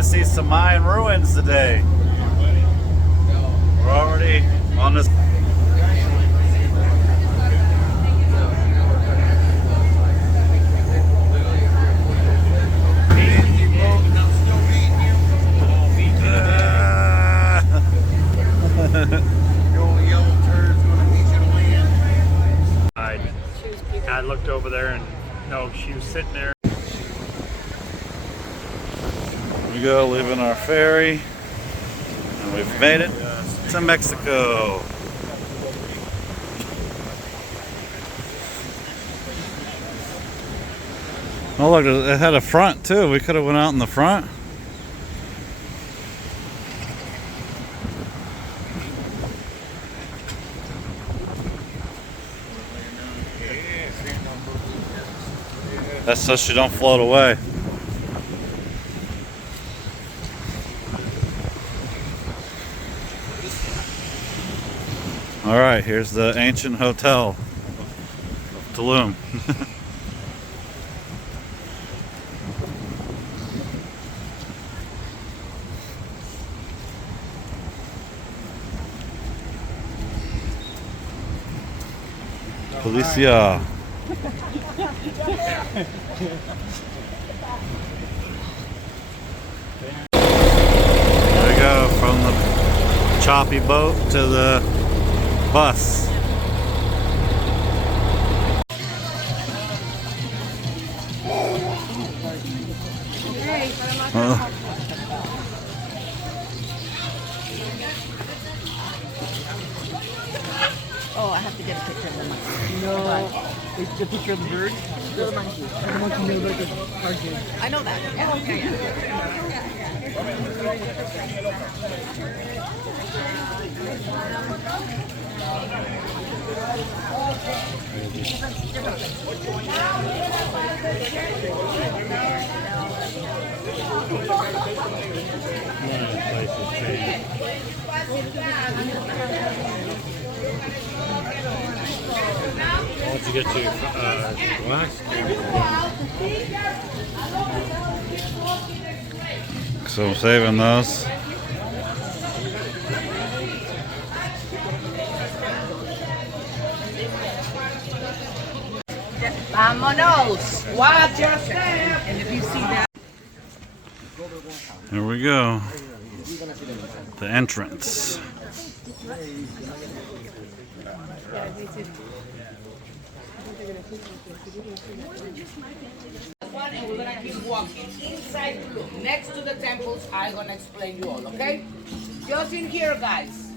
to see some Mayan ruins today. We're already on this. I looked over there and no, she was sitting there. Here we go, leaving our ferry, and we've made it to Mexico. Oh look, it had a front too. We could have went out in the front. That's so she don't float away. All right, here's the ancient hotel of Tulum. Policia. There we go, from the choppy boat to the bus. Oh, I have to get a picture of the monkey. No, it's the picture of the bird. The monkey. The monkey may look at cartoon. I know that. Once you get to glass. So I'm saving those. Vámonos. Watch your step. And if you see that. Here we go. The entrance. And we're gonna keep walking inside Tulum. Next to the temples, I'm gonna explain you all, okay? Just in here, guys.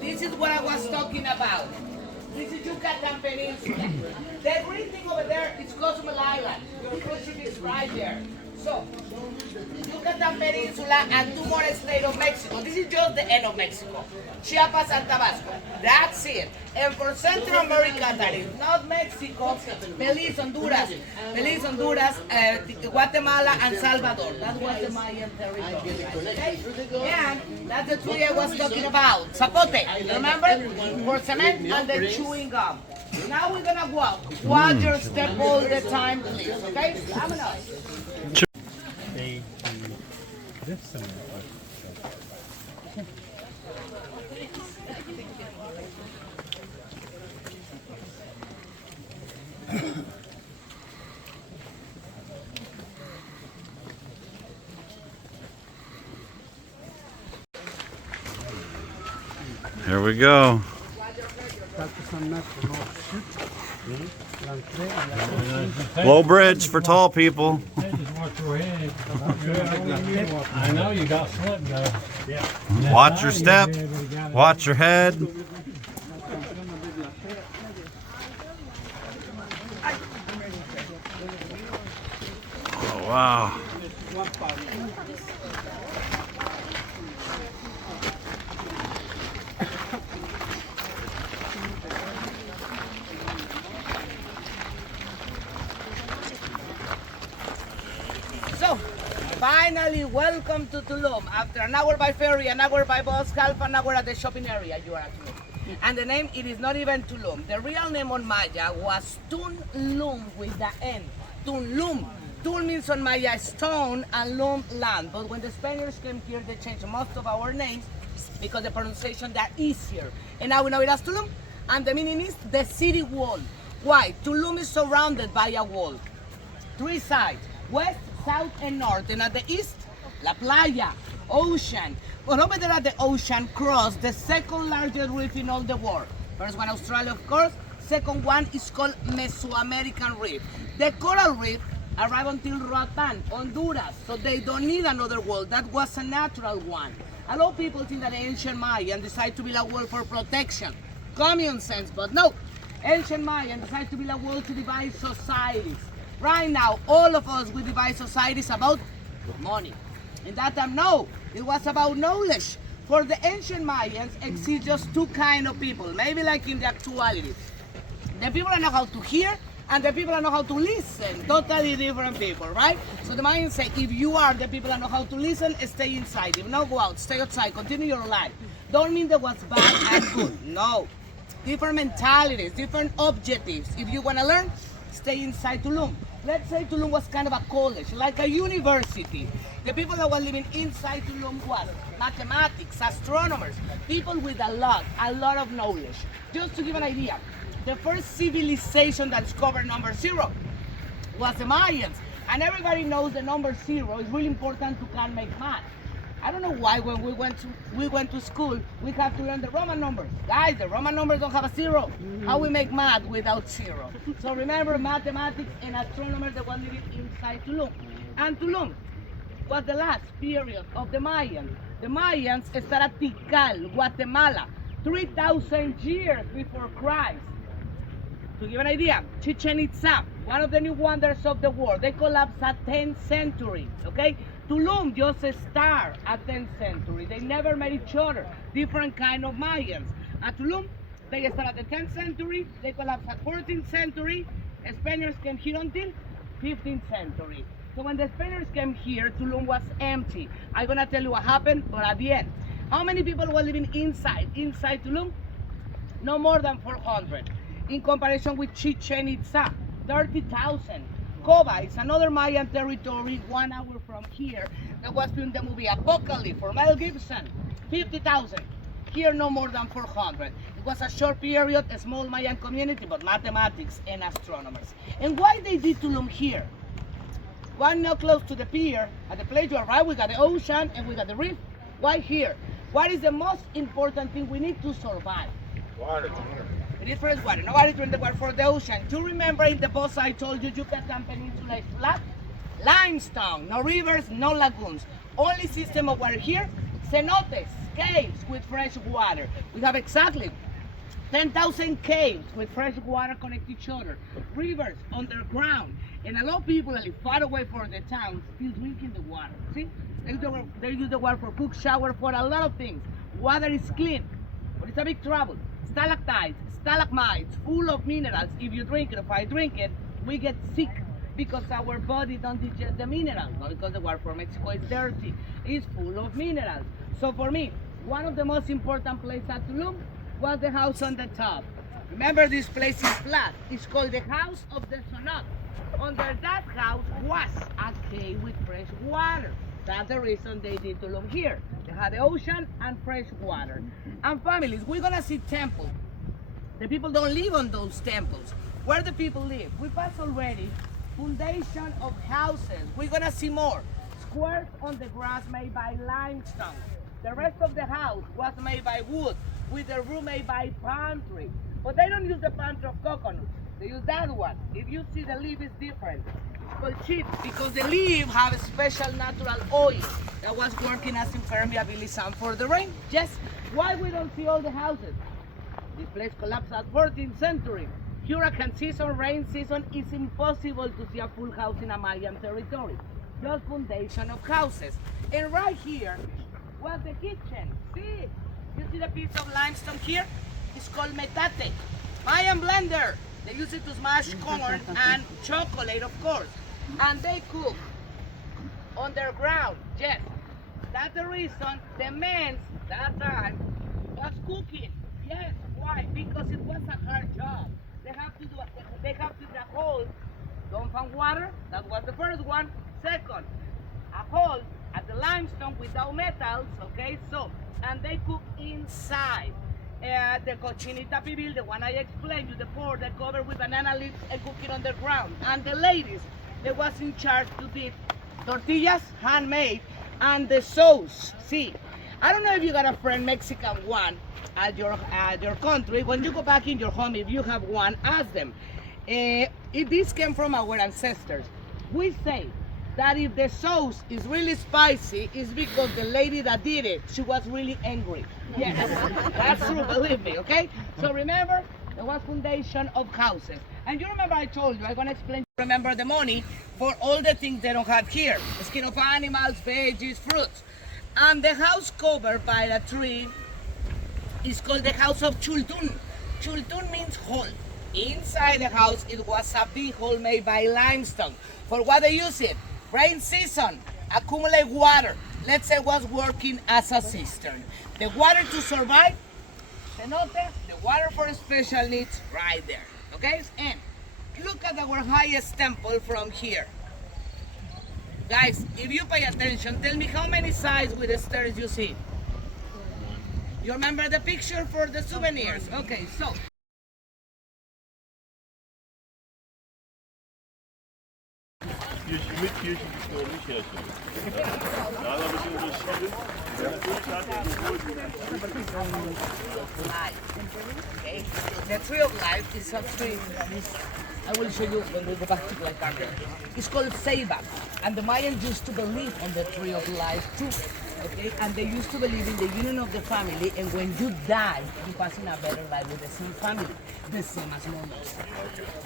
This is what I was talking about. This is Yucatan Peninsula. The green thing over there is Cozumel Island. Cruise ship is right there. So, Yucatan Peninsula and two more states of Mexico. This is just the end of Mexico. Chiapas and Tabasco. That's it. And for Central America, that is not Mexico, Belize, Honduras, Guatemala, and Salvador. That was the Mayan territory. Okay? And that's the tree I was talking about. Zapote, remember? For cement and the chewing gum. Now we're gonna walk. Watch your step all the time, please. Okay? Vámonos. They do this and Here we go. Low bridge for tall people. watch your head. I know you got slipped though. Yeah. Watch your step. Watch your head. Oh, wow. So, finally, welcome to Tulum. After an hour by ferry, an hour by bus, half an hour at the shopping area, you are at Tulum. And the name, it is not even Tulum. The real name on Maya was Tunlum with the N. Tulum. Tul means on Maya stone and lum land. But when the Spaniards came here, they changed most of our names because the pronunciation they're easier. And now we know it as Tulum. And the meaning is the city wall. Why? Tulum is surrounded by a wall. 3 sides, west, south, and north. And at the east, La Playa, ocean. But over there at the ocean cross, the second largest reef in all the world. First one, Australia, of course. Second one is called Mesoamerican Reef. The coral reef arrived until Roatan, Honduras, so they don't need another wall. That was a natural one. A lot of people think that ancient Mayan decided to build a wall for protection. Common sense, but no. Ancient Mayan decided to build a wall to divide societies. Right now, all of us, we divide societies about money. In that time, no, it was about knowledge. For the ancient Mayans, exist just 2 kinds of people, maybe like in the actuality. The people that know how to hear and the people that know how to listen. Totally different people, right? So the Mayans say, if you are the people that know how to listen, stay inside. If not, go out, stay outside, continue your life. Don't mean that what's bad and good, no. Different mentalities, different objectives. If you want to learn, stay inside Tulum. Let's say Tulum was kind of a college, like a university. The people that were living inside Tulum was mathematics, astronomers, people with a lot of knowledge. Just to give an idea, the first civilization that discovered number 0 was the Mayans. And everybody knows the number 0 is really important to can make math. I don't know why when we went to school, we have to learn the Roman numbers. Guys, the Roman numbers don't have a 0. How we make math without 0? So remember, mathematics and astronomers that were living inside Tulum. And Tulum was the last period of the Mayans. The Mayans started at Tikal, Guatemala, 3,000 years before Christ. To give an idea, Chichen Itza, one of the new wonders of the world, they collapsed at 10th century, okay? Tulum just started at 10th century. They never met each other. Different kind of Mayans. At Tulum, they started at the 10th century. They collapsed at 14th century. Spaniards came here until 15th century. So when the Spaniards came here, Tulum was empty. I'm gonna tell you what happened, but at the end, how many people were living inside Tulum? No more than 400. In comparison with Chichen Itza, 30,000. Coba is another Mayan territory 1 hour from here that was filmed the movie Apocalypse for Mel Gibson, 50,000. Here no more than 400. It was a short period, a small Mayan community, but mathematics and astronomers. And why they did Tulum here? One not close to the pier, at the place you arrive, we got the ocean and we got the reef. Why here? What is the most important thing we need to survive? Water. We need fresh water. Nobody drink the water for the ocean. Do you remember in the post I told you Yucatan Peninsula is flat? Limestone, no rivers, no lagoons. Only system of water here, cenotes, caves with fresh water. We have exactly 10,000 caves with fresh water connect each other. Rivers underground. And a lot of people that live far away from the town still drinking the water. See? They use the water for cook, shower, for a lot of things. Water is clean, but it's a big trouble. Stalactites, stalagmites, full of minerals. If you drink it, if I drink it, we get sick because our body don't digest the minerals. Not because the water from Mexico is dirty. It's full of minerals. So for me, one of the most important places at Tulum was the house on the top. Remember, this place is flat. It's called the House of the Sonot. Under that house was a cave with fresh water. That's the reason they did Tulum here. They had the ocean and fresh water. And families, we're gonna see temples. The people don't live on those temples. Where the people live? We passed already foundation of houses. We're gonna see more. Squares on the grass made by limestone. The rest of the house was made by wood, with the roof made by palm tree. But they don't use the palm tree of coconuts. They use that one. If you see, the leaf is different. It's called cheap because the leaf have a special natural oil that was working as impermeability sand for the rain. Yes. Why we don't see all the houses? This place collapsed at 14th century. Hurricane season, rain season, it's impossible to see a full house in a Mayan territory. Just foundation of houses. And right here was the kitchen. See? You see the piece of limestone here? It's called metate. Mayan blender. They use it to smash corn and chocolate, of course. And they cook underground. Yes. That's the reason the men that time was cooking. Yes. Why? Because it was a hard job. They have to do a hole Don't find water. That was the first one. Second, a hole at the limestone without metals. Okay, so and they cook inside. The cochinita pibil, the one I explained you, the pork, they covered with banana leaves and cook it on the ground. And the ladies, they was in charge to dip tortillas, handmade, and the sauce. See, I don't know if you got a friend Mexican one at your country. When you go back in your home, if you have one, ask them. If this came from our ancestors, we say that if the sauce is really spicy, it's because the lady that did it, she was really angry. Yes, that's true, believe me, okay? So remember, there was foundation of houses. And you remember I told you, I'm gonna explain, remember the money for all the things they don't have here. Skin of animals, veggies, fruits. And the house covered by a tree is called the house of Chultun. Chultun means hole. Inside the house, it was a big hole made by limestone. For what they use it? Rain season, accumulate water. Let's say was working as a cistern. The water to survive, cenote, the water for special needs right there. Okay? And look at our highest temple from here. Guys, if you pay attention, tell me how many sides with the stairs you see. You remember the picture for the souvenirs? Okay, so. Okay. The tree of life is a tree. I will show you when we go back to Black Garden. It's called Ceiba, and the Mayans used to believe on the tree of life too. Okay, and they used to believe in the union of the family, and when you die, you pass in a better life with the same family, the same as normal.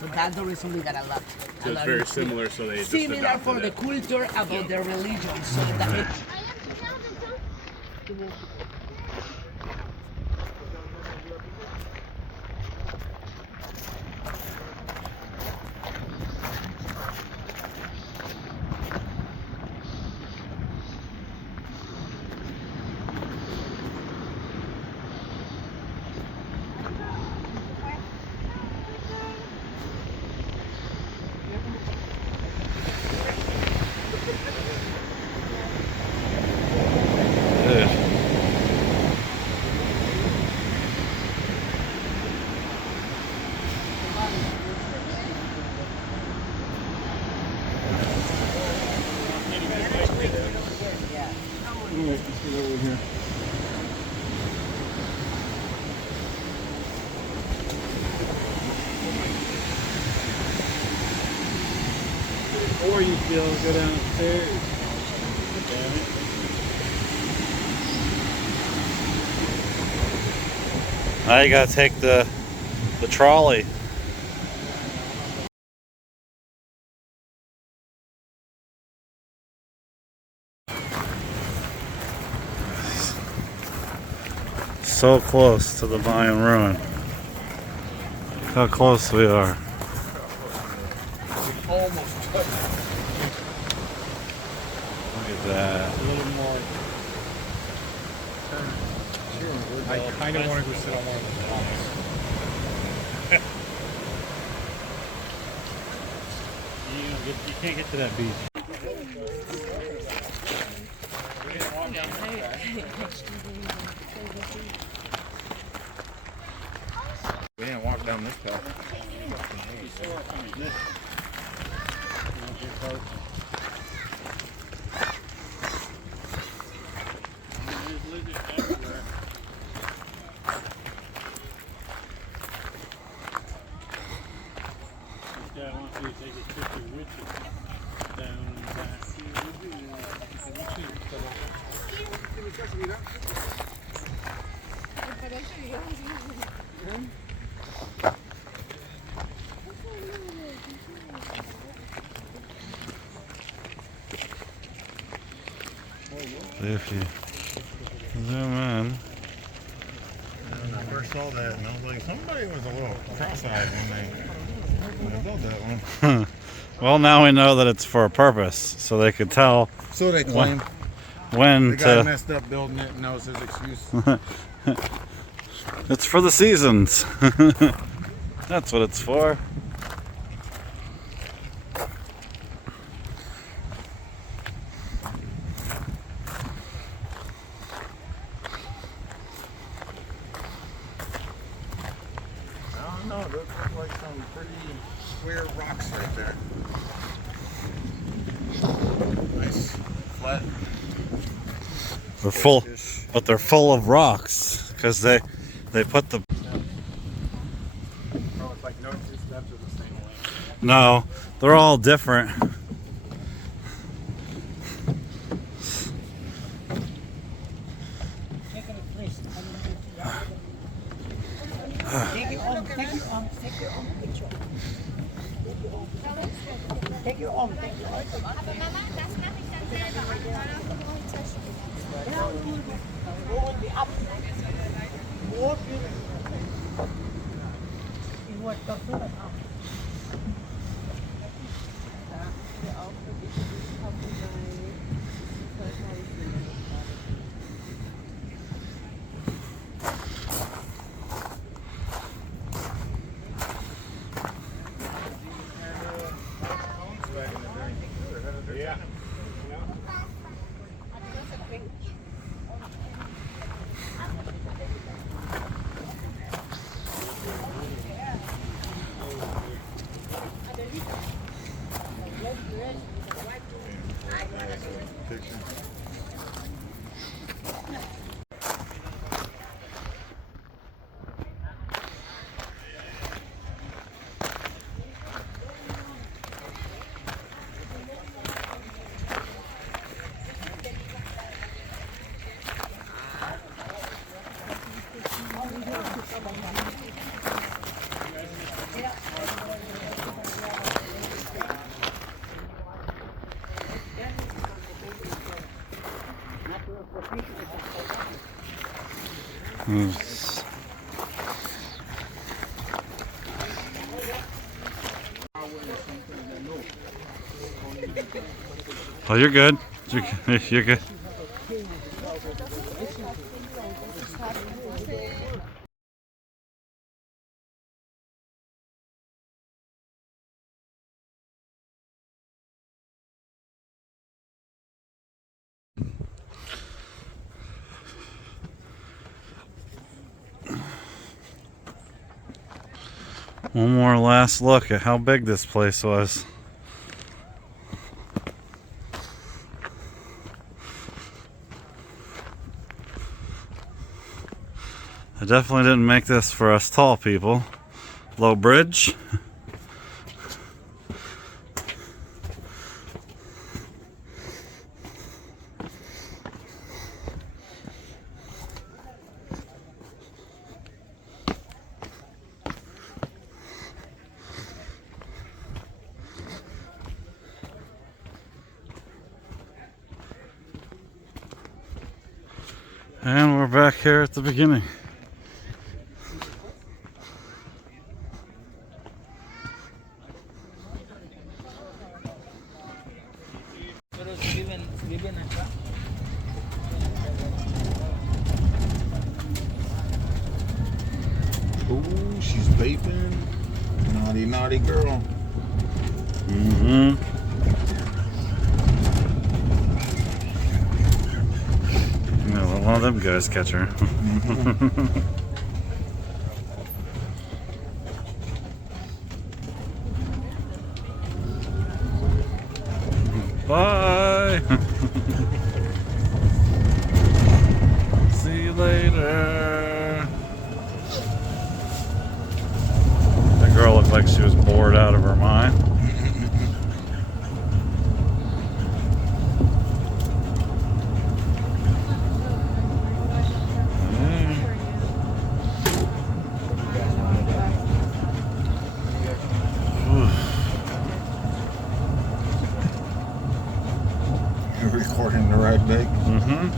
So that's the reason we got a lot. So it's very similar, so they just Similar for adopted the it. culture about their religion. So that Or you feel go downstairs. Now you gotta take the trolley. So close to the Mayan ruin. Look how close we are. Almost touched. Look at that. A little more. I kind of want to go sit on one of the rocks. You can't get to that beach. We didn't walk down this path. We didn't walk down this path. I want you to take a picture with you down back If you zoom in. When I first saw that, and I was like, somebody was a little cross-eyed when they built that one. Well, now we know that it's for a purpose, so they could tell So they claim. when The guy to. messed up building it and that was his excuse. It's for the seasons. That's what it's for. like some pretty square rocks right there. Nice flat. They're full, but they're full of rocks because they put the. Oh, it's like no two steps are the same way. No, they're all different. Take your arm, take your arm, take your arm picture. Take your arm, take your arm. Aber Mama, das mache ich dann selber. Holen die ab. Ich wollte doch so ab. Yeah. Picture. Oh, you're good. You're good. One more last look at how big this place was. I definitely didn't make this for us tall people. Low bridge. And we're back here at the beginning. Ooh, she's vaping. Naughty, naughty girl. Mm-hmm. Yeah, one of them guys catch her. Bye. See you later. That girl looked like she was bored out of her mind. You're recording the ride back. Mm-hmm.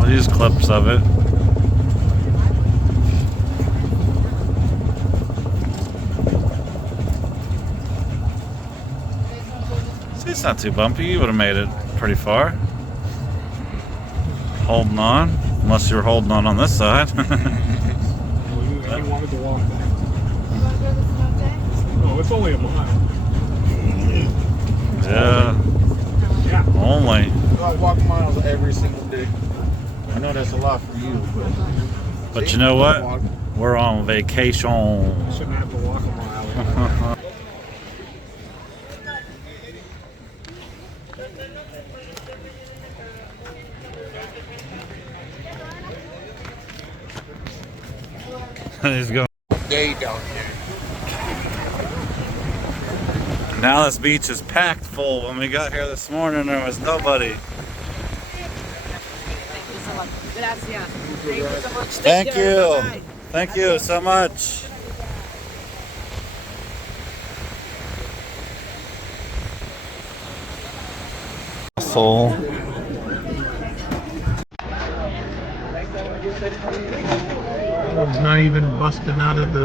I'll use clips of it. See, it's not too bumpy. You would have made it pretty far. Holding on. Unless you were holding on this side. I wanted to walk back. No, it's only a mile. Yeah. Yeah. Only. I walk miles every single day. I know that's a lot for you, But you know what? Walk. We're on vacation. Shouldn't have to walk a mile. He's going. Day down here. Now this beach is packed full. When we got here this morning, there was nobody. Gracias. Thank you so much. Thank Take care. you. Bye-bye. Thank you so much. Soul. Not even busting out of the